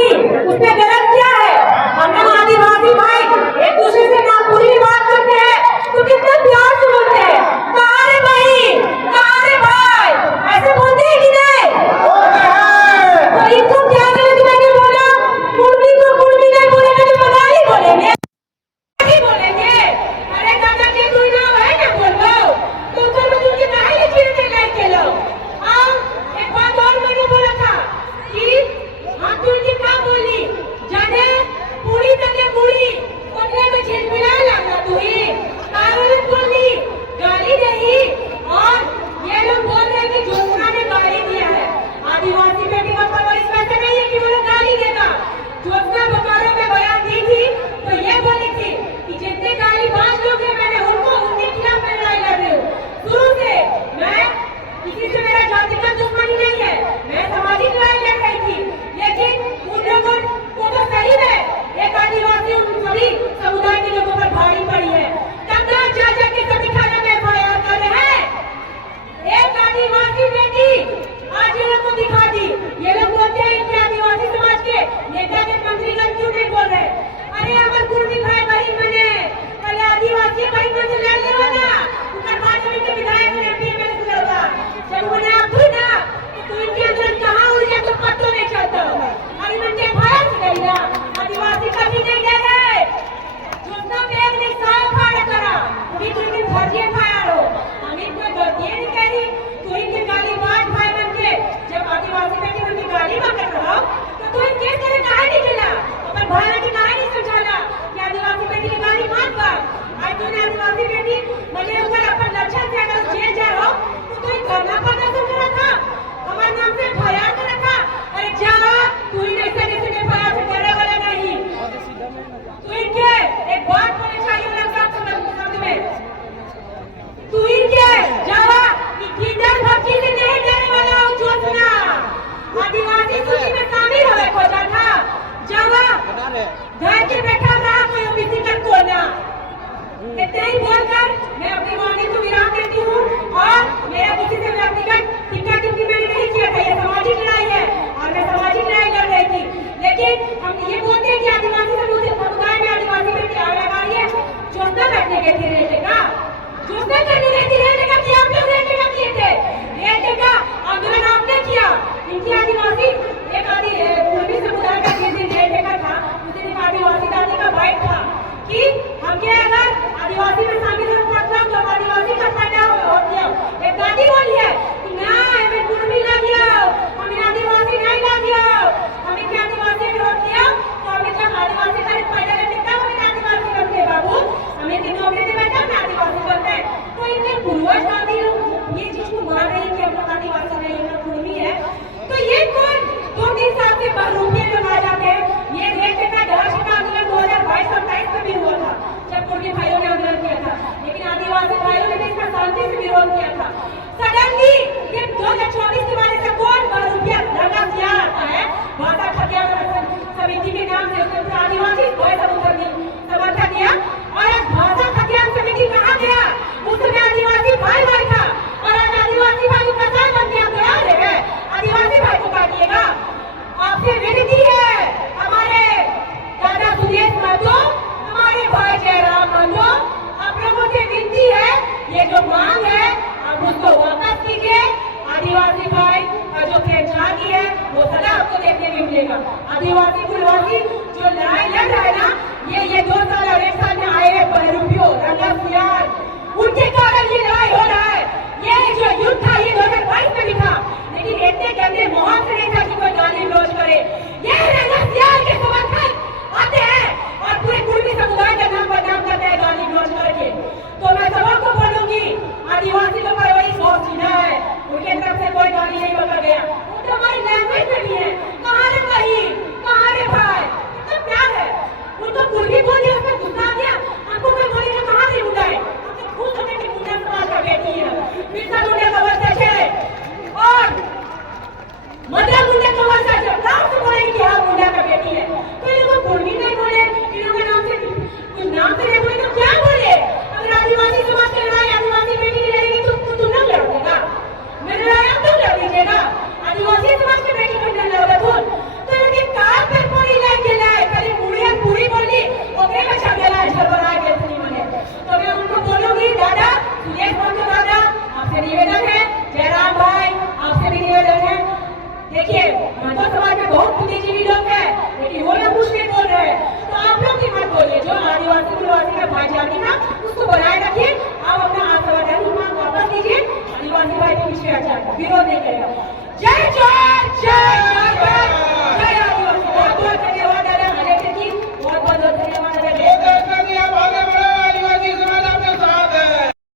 थी, उसने गलत किया है। हम लोग आदिवासी भाई एक दूसरे से ना बुरी बात करते हैं तो कितने प्यार से बोलते हैं, कहाँ रे बहन, कहाँ रे भाई, ऐसे बोलते हैं कि नहीं? तो इनको क्या गलत मैंने बोला? कुर्मी को कुर्मी नहीं बोलेंगे तो बंगाली बोलेंगे, नहीं बोलेंगे। अरे दादा के तू ना है ना बोलो तो उधर में तुझे काहे ले चिरते नहीं के लो। एक बात और मैंने बोला था कि हम तुझे क्या बोली जाने पूरी तने पूरी उतने में झिलमिला लगना तू ही कावरत बोली गाली नहीं। और ये लोग बोल रहे हैं कि जोशना ने गाली दिया है आदिवासी बेटी का परवरिश वैसे नहीं है कि वो लोग गाली देगा। जोशना बोकारो में बयान दी थी तो ये बोली थी कि जितने गाली बाज लोग हैं मैंने उनको उनके खिलाफ मैं लड़ाई लड़ रही हूँ। शुरू से मैं किसी से मेरा जातिगत दुश्मनी नहीं है, मैं सामाजिक लड़ाई लड़ रही थी, लेकिन उन लोगों को तो सही है एक आदिवासी उन सभी समुदाय के लोगों पर भारी पड़ी है। तब ना जा के सभी थाने में एफआईआर कर रहे हैं। एक आदिवासी बेटी आज ये लोग को दिखा दी। ये लोग बोलते हैं कि आदिवासी समाज के नेता के मंत्रीगण क्यों नहीं बोल रहे? अरे अमर कुर्मी भाई बहन बने पहले आदिवासी भाई बन से लड़ रहे ना उनका भाजपा के विधायक ने एमपी में सुधरवा जब उन्हें आप ना तो इनके अंदर कहां उलझा तो पत्तो नहीं चलता। और इनके भाई से गई ना आदिवासी कभी नहीं गए रहे जोतना बैग ने साल फाड़ करा भी तुम दिन फर्जी फायर हो। हम इनको गलती नहीं करी तो इनके गाली बाज भाई बन के जब आदिवासी बेटी उनकी गाली में कर रहा तो तू इनके करे काहे नहीं मिला अपन भाई की काहे नहीं समझाना कि आदिवासी बेटी की गाली मत कर। आज तूने आदिवासी बेटी बने ऊपर अपन लक्षण से अगर जेल जाए हो तो तू करना पड़ता तो करा था हमारे नाम से फरियाद कर रखा। अरे जा तू ही नहीं से फरियाद से डरने वाला नहीं तू इनके एक बात बोलनी चाहिए ना शब्द में तू इनके जावा कि किधर भक्ति से नहीं डरने वाला हूँ। जोशना आदिवासी सूची में शामिल होने खोजा था जावा घर के बैठा रहा कोई ओबीसी का कोना। इतना ही बोलकर मैं अपनी वाणी को विराम देती हूँ और मेरा किसी से व्यक्तिगत टिक्का टिप्पणी मैंने नहीं किया था। ये सामाजिक लड़ाई है और मैं सामाजिक लड़ाई लड़ रही थी, लेकिन हम ये बोलते हैं कि आदिवासी समुदाय में आदिवासी बेटी आग लगा रही है जोशना बैठने के थे रहने का जोशना करने गई थी रहने का कि आप लोग रहने का किए थे रहने का आंदोलन आपने किया। इनकी आदिवासी एक पूर्वी समुदाय का जिस दिन रहने का था उस दिन एक आदिवासी दादी का बाइट था कि हमके अगर आदिवासी में शामिल होना पड़ता तो आदिवासी का फायदा होता। एक दादी बोली है कि ना हमें कुर्मी ना दिया हमें आदिवासी नहीं ना दिया हमें क्या आदिवासी वोट दिया तो हमें जब आदिवासी का फायदा लेते तब हमें आदिवासी बनते बाबू हमें की नौकरी से बैठा ना आदिवासी बनते। तो इनके पूर्वज दादी लोग ये चीज को मान रही है कि हम लोग आदिवासी नहीं हम लोग कुर्मी है। तो ये कौन 2-3 साल से बहरूपे लोग आ जाते हैं। ये रेट का दहशत का आंदोलन 2022-27 में भी हुआ था जब कुर्मी भाइयों ने आंदोलन किया था, लेकिन आदिवासी भाइयों ने भी इसका शांति से विरोध किया था। सडनली ये 2024 के बाद से कौन बहरूपिया रंगा किया आता है भाषा खतिया समिति के नाम से उसने आदिवासी भाई समर्थन दिया और आज भाषा खतिया समिति कहाँ गया? उसमें आदिवासी भाई भाई था और आज आदिवासी भाई को कसाई बन गया तैयार है आदिवासी भाई को काटिएगा। आपसे विनती है हमारे दादा सुरेश महतो हमारे भाई जयराम महतो आप लोगों से विनती है ये जो मांग है आप उसको वापस कीजिए। आदिवासी भाई का जो पेशागी है वो सदा आपको देखने में मिलेगा। आदिवासी कुलवासी जो लड़ाई लड़ रहा है ना ये 2 साल और 1 साल में आए हैं बहरूपियों रंगा सियार उनके कारण ये लड़ाई हो रहा है। ये जो युद्ध था ये 2022 में भी था, लेकिन इतने गंदे मोहन से नहीं था